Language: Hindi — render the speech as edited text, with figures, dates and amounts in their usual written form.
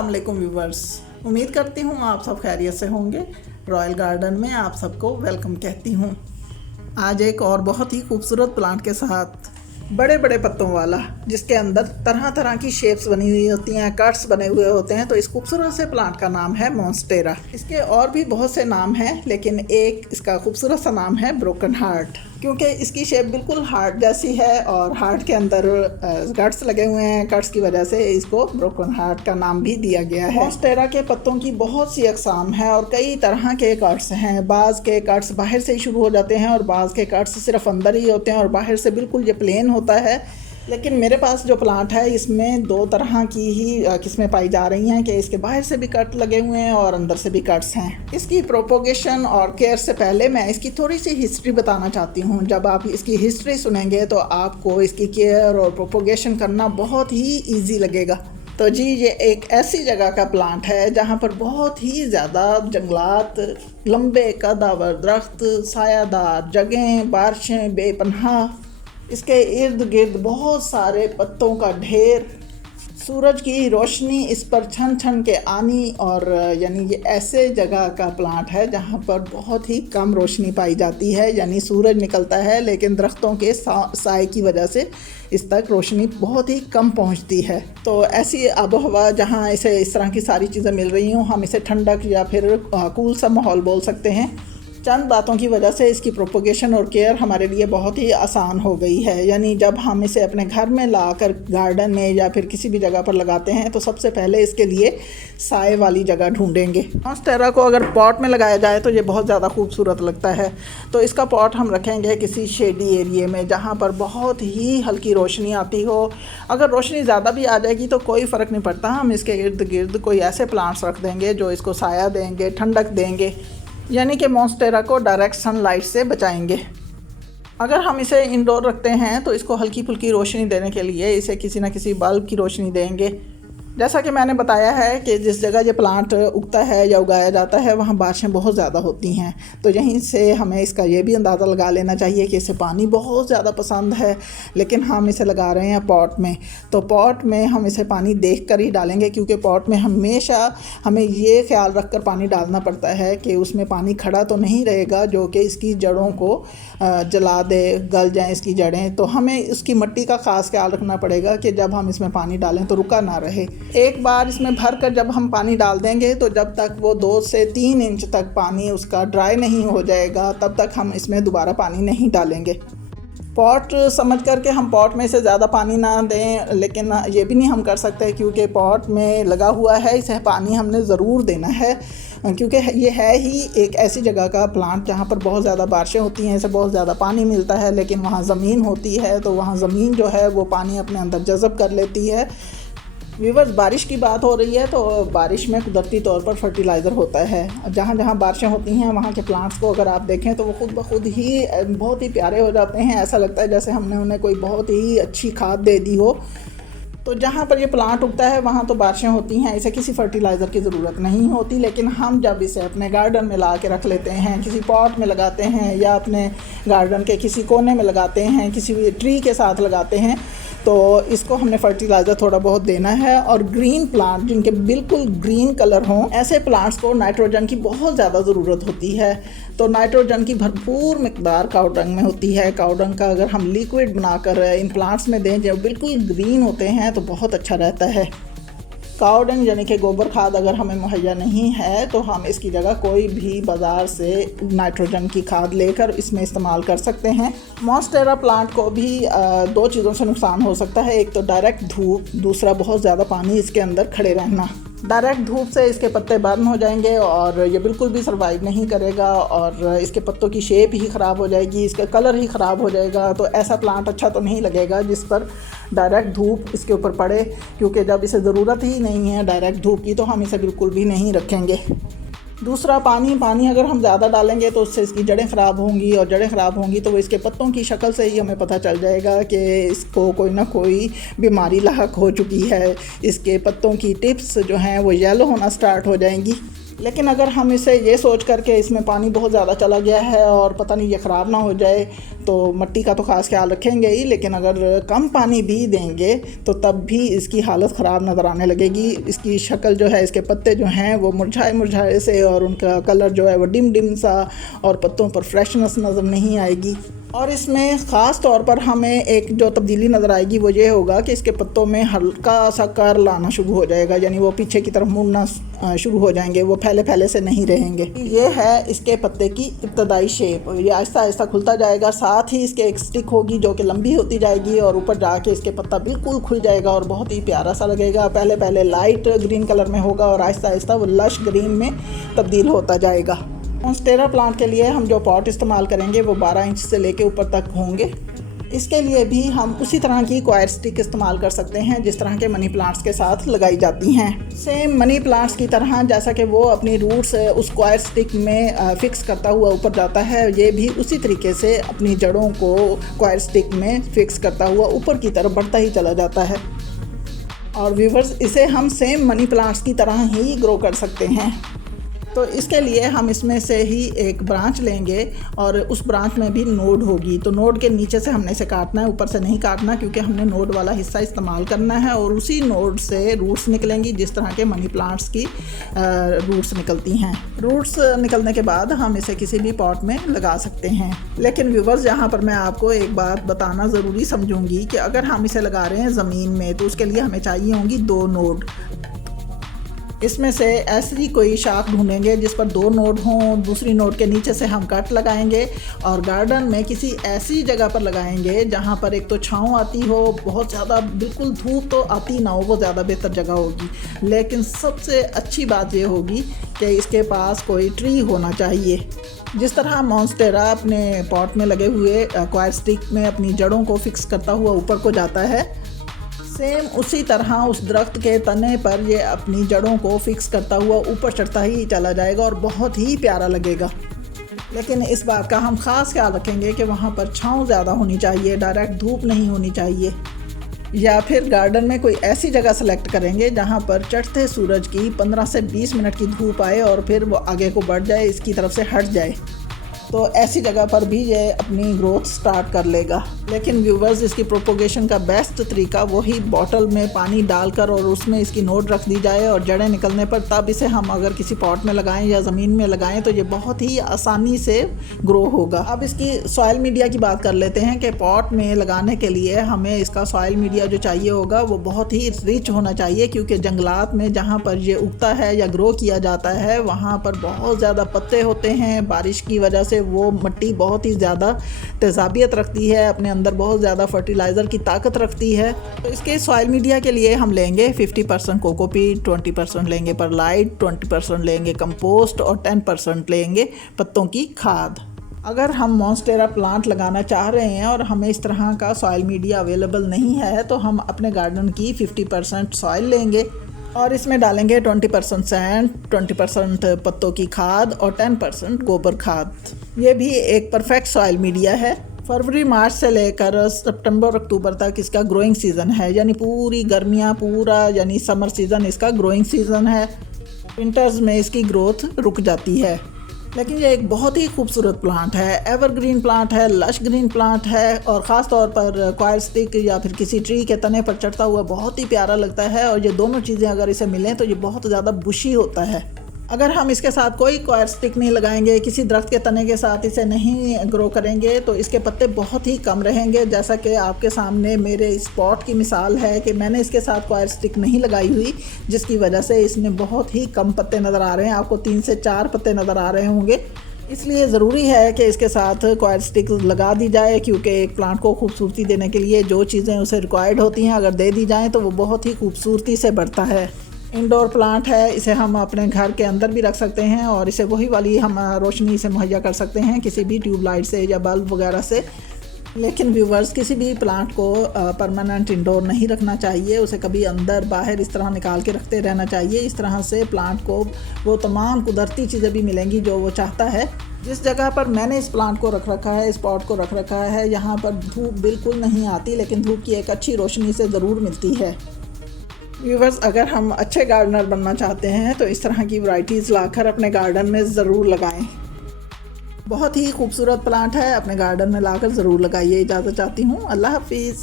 अस्सलाम वालेकुम व्यूवर्स, उम्मीद करती हूँ आप सब खैरियत से होंगे। रॉयल गार्डन में आप सबको वेलकम कहती हूँ। आज एक और बहुत ही खूबसूरत प्लांट के साथ, बड़े बड़े पत्तों वाला, जिसके अंदर तरह तरह की शेप्स बनी हुई होती हैं, कट्स बने हुए होते हैं। तो इस खूबसूरत से प्लांट का नाम है मॉन्स्टेरा। इसके और भी बहुत से नाम हैं, लेकिन एक इसका खूबसूरत सा नाम है ब्रोकन हार्ट, क्योंकि इसकी शेप बिल्कुल हार्ट जैसी है और हार्ट के अंदर कट्स लगे हुए हैं। कट्स की वजह से इसको ब्रोकन हार्ट का नाम भी दिया गया है। मॉन्स्टेरा के पत्तों की बहुत सी अक़साम हैं और कई तरह के कट्स हैं। बाज़ के कट्स बाहर से ही शुरू हो जाते हैं और बाज़ के कट्स सिर्फ अंदर ही होते हैं और बाहर से बिल्कुल ये प्लेन होता है। लेकिन मेरे पास जो प्लांट है इसमें दो तरह की ही किस्में पाई जा रही हैं कि इसके बाहर से भी कट लगे हुए हैं और अंदर से भी कट्स हैं। इसकी प्रोपोगेशन और केयर से पहले मैं इसकी थोड़ी सी हिस्ट्री बताना चाहती हूँ। जब आप इसकी हिस्ट्री सुनेंगे तो आपको इसकी केयर और प्रोपोगेशन करना बहुत ही ईजी लगेगा। तो जी, ये एक ऐसी जगह का प्लांट है जहाँ पर बहुत ही ज़्यादा जंगलात, लंबे कदावर दरख्त, सायादार जगहें, बारिशें बेपनाह, इसके इर्द गिर्द बहुत सारे पत्तों का ढेर, सूरज की रोशनी इस पर छन छन के आनी। और यानी ये ऐसे जगह का प्लांट है जहाँ पर बहुत ही कम रोशनी पाई जाती है। यानी सूरज निकलता है लेकिन दरख्तों के साए की वजह से इस तक रोशनी बहुत ही कम पहुँचती है। तो ऐसी आबो हवा जहाँ इसे इस तरह की सारी चीज़ें मिल रही हों, हम इसे ठंडक या फिर कूल सा माहौल बोल सकते हैं। चंद बातों की वजह से इसकी प्रोपोगेशन और केयर हमारे लिए बहुत ही आसान हो गई है। यानी जब हम इसे अपने घर में लाकर गार्डन में या फिर किसी भी जगह पर लगाते हैं तो सबसे पहले इसके लिए साए वाली जगह ढूंढेंगे। मॉन्स्टेरा को अगर पॉट में लगाया जाए तो ये बहुत ज़्यादा खूबसूरत लगता है। तो इसका पॉट हम रखेंगे किसी शेडी एरिए में जहाँ पर बहुत ही हल्की रोशनी आती हो। अगर रोशनी ज़्यादा भी आ जाएगी तो कोई फ़र्क नहीं पड़ता, हम इसके इर्द गिर्द कोई ऐसे प्लांट्स रख देंगे जो इसको साया देंगे, ठंडक देंगे, यानी कि मॉन्स्टेरा को डायरेक्ट सनलाइट से बचाएंगे। अगर हम इसे इंडोर रखते हैं तो इसको हल्की फुल्की रोशनी देने के लिए इसे किसी न किसी बल्ब की रोशनी देंगे। जैसा कि मैंने बताया है कि जिस जगह ये प्लांट उगता है या उगाया जाता है वहाँ बारिशें बहुत ज़्यादा होती हैं। तो यहीं से हमें इसका ये भी अंदाज़ा लगा लेना चाहिए कि इसे पानी बहुत ज़्यादा पसंद है। लेकिन हम इसे लगा रहे हैं पॉट में, तो पॉट में हम इसे पानी देख कर ही डालेंगे, क्योंकि पॉट में हमेशा हमें ये ख्याल रख कर पानी डालना पड़ता है कि उसमें पानी खड़ा तो नहीं रहेगा जो कि इसकी जड़ों को जला दे, गल जाएँ इसकी जड़ें। तो हमें उसकी मिट्टी का ख़ास ख्याल रखना पड़ेगा कि जब हम इसमें पानी डालें तो रुका ना रहे। एक बार इसमें भर कर जब हम पानी डाल देंगे तो जब तक वो 2 से 3 इंच तक पानी उसका ड्राई नहीं हो जाएगा तब तक हम इसमें दोबारा पानी नहीं डालेंगे। पॉट समझ कर के हम पॉट में से ज़्यादा पानी ना दें, लेकिन ये भी नहीं हम कर सकते क्योंकि पॉट में लगा हुआ है, इसे पानी हमने ज़रूर देना है। क्योंकि ये है ही एक ऐसी जगह का प्लांट जहाँ पर बहुत ज़्यादा बारिशें होती हैं, इसे बहुत ज़्यादा पानी मिलता है, लेकिन वहाँ ज़मीन होती है तो वहाँ ज़मीन जो है वो पानी अपने अंदर जज़ब कर लेती है। व्यूवर्स, बारिश की बात हो रही है तो बारिश में कुदरती तौर पर फर्टिलाइज़र होता है। जहाँ जहाँ बारिशें होती हैं वहाँ के प्लांट्स को अगर आप देखें तो वो खुद ब खुद ही बहुत ही प्यारे हो जाते हैं। ऐसा लगता है जैसे हमने उन्हें कोई बहुत ही अच्छी खाद दे दी हो। तो जहाँ पर ये प्लांट उगता है वहाँ तो बारिशें होती हैं, इसे किसी फर्टिलाइज़र की ज़रूरत नहीं होती। लेकिन हम जब इसे अपने गार्डन में ला के रख लेते हैं, किसी पॉट में लगाते हैं या अपने गार्डन के किसी कोने में लगाते हैं, किसी भी ट्री के साथ लगाते हैं, तो इसको हमने फर्टिलाइज़र थोड़ा बहुत देना है। और ग्रीन प्लांट जिनके बिल्कुल ग्रीन कलर हों, ऐसे प्लांट्स को नाइट्रोजन की बहुत ज़्यादा ज़रूरत होती है। तो नाइट्रोजन की भरपूर मिकदार कावडंग में होती है। कावडंग का अगर हम लिक्विड बनाकर इन प्लांट्स में दें जो बिल्कुल ग्रीन होते हैं तो बहुत अच्छा रहता है। कावडंग यानी कि गोबर खाद अगर हमें मुहैया नहीं है तो हम इसकी जगह कोई भी बाज़ार से नाइट्रोजन की खाद लेकर इसमें इस्तेमाल कर सकते हैं। मॉन्स्टेरा प्लांट को भी 2 चीज़ों से नुकसान हो सकता है। एक तो डायरेक्ट धूप, दूसरा बहुत ज़्यादा पानी इसके अंदर खड़े रहना। डायरेक्ट धूप से इसके पत्ते बर्न हो जाएंगे और ये बिल्कुल भी सर्वाइव नहीं करेगा और इसके पत्तों की शेप ही ख़राब हो जाएगी, इसका कलर ही ख़राब हो जाएगा। तो ऐसा प्लांट अच्छा तो नहीं लगेगा जिस पर डायरेक्ट धूप इसके ऊपर पड़े, क्योंकि जब इसे ज़रूरत ही नहीं है डायरेक्ट धूप की तो हम इसे बिल्कुल भी नहीं रखेंगे। दूसरा, पानी अगर हम ज़्यादा डालेंगे तो उससे इसकी जड़ें ख़राब होंगी और जड़ें ख़राब होंगी तो वो इसके पत्तों की शक्ल से ही हमें पता चल जाएगा कि इसको कोई ना कोई बीमारी लाहक हो चुकी है। इसके पत्तों की टिप्स जो हैं वो येलो होना स्टार्ट हो जाएंगी। लेकिन अगर हम इसे ये सोच कर के इसमें पानी बहुत ज़्यादा चला गया है और पता नहीं ये ख़राब ना हो जाए तो मिट्टी का तो ख़ास ख्याल रखेंगे ही, लेकिन अगर कम पानी भी देंगे तो तब भी इसकी हालत ख़राब नज़र आने लगेगी। इसकी शक्ल जो है, इसके पत्ते जो हैं वो मुरझाए मुरझाए से, और उनका कलर जो है वो डिम डिम सा, और पत्तों पर फ्रेशनेस नज़र नहीं आएगी। और इसमें ख़ास तौर पर हमें एक जो तब्दीली नज़र आएगी वो ये होगा कि इसके पत्तों में हल्का सा कर्ल आना शुरू हो जाएगा, यानी वो पीछे की तरफ मुड़ना शुरू हो जाएंगे, वो फैले फैले से नहीं रहेंगे। ये है इसके पत्ते की इब्तदाई शेप। ये आहिस्ता आहिस्ता खुलता जाएगा, साथ ही इसके एक स्टिक होगी जो कि लंबी होती जाएगी, और ऊपर जाके इसके पत्ता बिल्कुल खुल जाएगा और बहुत ही प्यारा सा लगेगा। पहले पहले लाइट ग्रीन कलर में होगा और आहिस्ता आहिस्ता वो लश ग्रीन में तब्दील होता जाएगा। मॉन्स्टेरा प्लांट के लिए हम जो पॉट इस्तेमाल करेंगे वो 12 इंच से लेके ऊपर तक होंगे। इसके लिए भी हम उसी तरह की क्वायर स्टिक इस्तेमाल कर सकते हैं जिस तरह के मनी प्लांट्स के साथ लगाई जाती हैं। सेम मनी प्लांट्स की तरह जैसा कि वो अपनी रूट्स उस क्वायर स्टिक में फिक्स करता हुआ ऊपर जाता है, ये भी उसी तरीके से अपनी जड़ों को क्वायर स्टिक में फिक्स करता हुआ ऊपर की तरफ बढ़ता ही चला जाता है। और व्यूवर्स, इसे हम सेम मनी प्लांट्स की तरह ही ग्रो कर सकते हैं। तो इसके लिए हम इसमें से ही एक ब्रांच लेंगे और उस ब्रांच में भी नोड होगी। तो नोड के नीचे से हमने इसे काटना है, ऊपर से नहीं काटना, क्योंकि हमने नोड वाला हिस्सा इस्तेमाल करना है। और उसी नोड से रूट्स निकलेंगी जिस तरह के मनी प्लांट्स की रूट्स निकलती हैं। रूट्स निकलने के बाद हम इसे किसी भी पॉट में लगा सकते हैं। लेकिन व्यूवर्स, यहाँ पर मैं आपको एक बात बताना ज़रूरी समझूंगी कि अगर हम इसे लगा रहे हैं ज़मीन में तो उसके लिए हमें चाहिए होंगी 2 नोड। इसमें से ऐसी कोई शाख ढूंढेंगे जिस पर 2 नोड हों, दूसरी नोड के नीचे से हम कट लगाएंगे और गार्डन में किसी ऐसी जगह पर लगाएंगे जहां पर एक तो छांव आती हो, बहुत ज़्यादा बिल्कुल धूप तो आती ना हो, वो ज़्यादा बेहतर जगह होगी। लेकिन सबसे अच्छी बात ये होगी कि इसके पास कोई ट्री होना चाहिए। जिस तरह मॉन्स्टेरा अपने पॉट में लगे हुए क्वायर स्टिक में अपनी जड़ों को फिक्स करता हुआ ऊपर को जाता है, सेम उसी तरह उस दरख्त के तने पर ये अपनी जड़ों को फिक्स करता हुआ ऊपर चढ़ता ही चला जाएगा और बहुत ही प्यारा लगेगा। लेकिन इस बात का हम ख़ास ख्याल रखेंगे कि वहाँ पर छांव ज़्यादा होनी चाहिए, डायरेक्ट धूप नहीं होनी चाहिए। या फिर गार्डन में कोई ऐसी जगह सेलेक्ट करेंगे जहाँ पर चढ़ते सूरज की 15 से 20 मिनट की धूप आए और फिर वो आगे को बढ़ जाए, इसकी तरफ से हट जाए, तो ऐसी जगह पर भी ये अपनी ग्रोथ स्टार्ट कर लेगा। लेकिन व्यूवर्स, इसकी प्रोपोगेशन का बेस्ट तरीका वही बॉटल में पानी डालकर और उसमें इसकी नोड रख दी जाए और जड़ें निकलने पर तब इसे हम अगर किसी पॉट में लगाएं या ज़मीन में लगाएं तो ये बहुत ही आसानी से ग्रो होगा। अब इसकी सॉइल मीडिया की बात कर लेते हैं कि पॉट में लगाने के लिए हमें इसका सॉइल मीडिया जो चाहिए होगा वो बहुत ही रिच होना चाहिए, क्योंकि जंगलात में जहाँ पर ये उगता है या ग्रो किया जाता है वहाँ पर बहुत ज़्यादा पत्ते होते हैं। बारिश की वजह से वो मिट्टी बहुत ही ज़्यादा तेज़ाबियत रखती है, अपने अंदर बहुत ज़्यादा फर्टिलाइज़र की ताकत रखती है। तो इसके सॉइल मीडिया के लिए हम लेंगे 50% कोकोपीट, 20% लेंगे परलाइट, 20% लेंगे कंपोस्ट और 10% लेंगे पत्तों की खाद। अगर हम मॉन्स्टेरा प्लांट लगाना चाह रहे हैं और हमें इस तरह का सॉइल मीडिया अवेलेबल नहीं है तो हम अपने गार्डन की 50% सॉइल लेंगे और इसमें डालेंगे 20% सैंड, 20% पत्तों की खाद और 10% गोबर खाद। ये भी एक परफेक्ट सॉइल मीडिया है। फरवरी मार्च से लेकर सितंबर अक्टूबर तक इसका ग्रोइंग सीज़न है, यानी पूरी गर्मियाँ, पूरा यानी समर सीज़न इसका ग्रोइंग सीज़न है। विंटर्स में इसकी ग्रोथ रुक जाती है। लेकिन ये एक बहुत ही खूबसूरत प्लांट है, एवरग्रीन प्लांट है, लश ग्रीन प्लांट है और ख़ास तौर पर क्वायर स्टिक या फिर किसी ट्री के तने पर चढ़ता हुआ बहुत ही प्यारा लगता है। और ये दोनों चीज़ें अगर इसे मिलें तो ये बहुत ज़्यादा बुशी होता है। अगर हम इसके साथ कोई क्वायर स्टिक नहीं लगाएंगे, किसी दरख्त के तने के साथ इसे नहीं ग्रो करेंगे तो इसके पत्ते बहुत ही कम रहेंगे। जैसा कि आपके सामने मेरे इस पॉट की मिसाल है कि मैंने इसके साथ क्वायर स्टिक नहीं लगाई हुई, जिसकी वजह से इसमें बहुत ही कम पत्ते नज़र आ रहे हैं। आपको 3 से 4 पत्ते नज़र आ रहे होंगे। इसलिए ज़रूरी है कि इसके साथ क्वायर स्टिक लगा दी जाए, क्योंकि एक प्लांट को खूबसूरती देने के लिए जो चीज़ें उसे रिक्वायर्ड होती हैं अगर दे दी जाएँ तो वो बहुत ही खूबसूरती से बढ़ता है। इंडोर प्लांट है, इसे हम अपने घर के अंदर भी रख सकते हैं और इसे वही वाली हम रोशनी से मुहैया कर सकते हैं किसी भी ट्यूबलाइट से या बल्ब वगैरह से। लेकिन व्यूवर्स, किसी भी प्लांट को परमानेंट इंडोर नहीं रखना चाहिए, उसे कभी अंदर बाहर इस तरह निकाल के रखते रहना चाहिए। इस तरह से प्लांट को वो तमाम कुदरती चीज़ें भी मिलेंगी जो वो चाहता है। जिस जगह पर मैंने इस प्लांट को रख रखा है, इस पॉट को रख रखा है, यहाँ पर धूप बिल्कुल नहीं आती, लेकिन धूप की एक अच्छी रोशनी से ज़रूर मिलती है। व्यूवर्स, अगर हम अच्छे गार्डनर बनना चाहते हैं तो इस तरह की वैरायटीज़ लाकर अपने गार्डन में ज़रूर लगाएं। बहुत ही खूबसूरत प्लांट है, अपने गार्डन में लाकर ज़रूर लगाइए। इजाज़त चाहती हूँ, अल्लाह हाफिज़।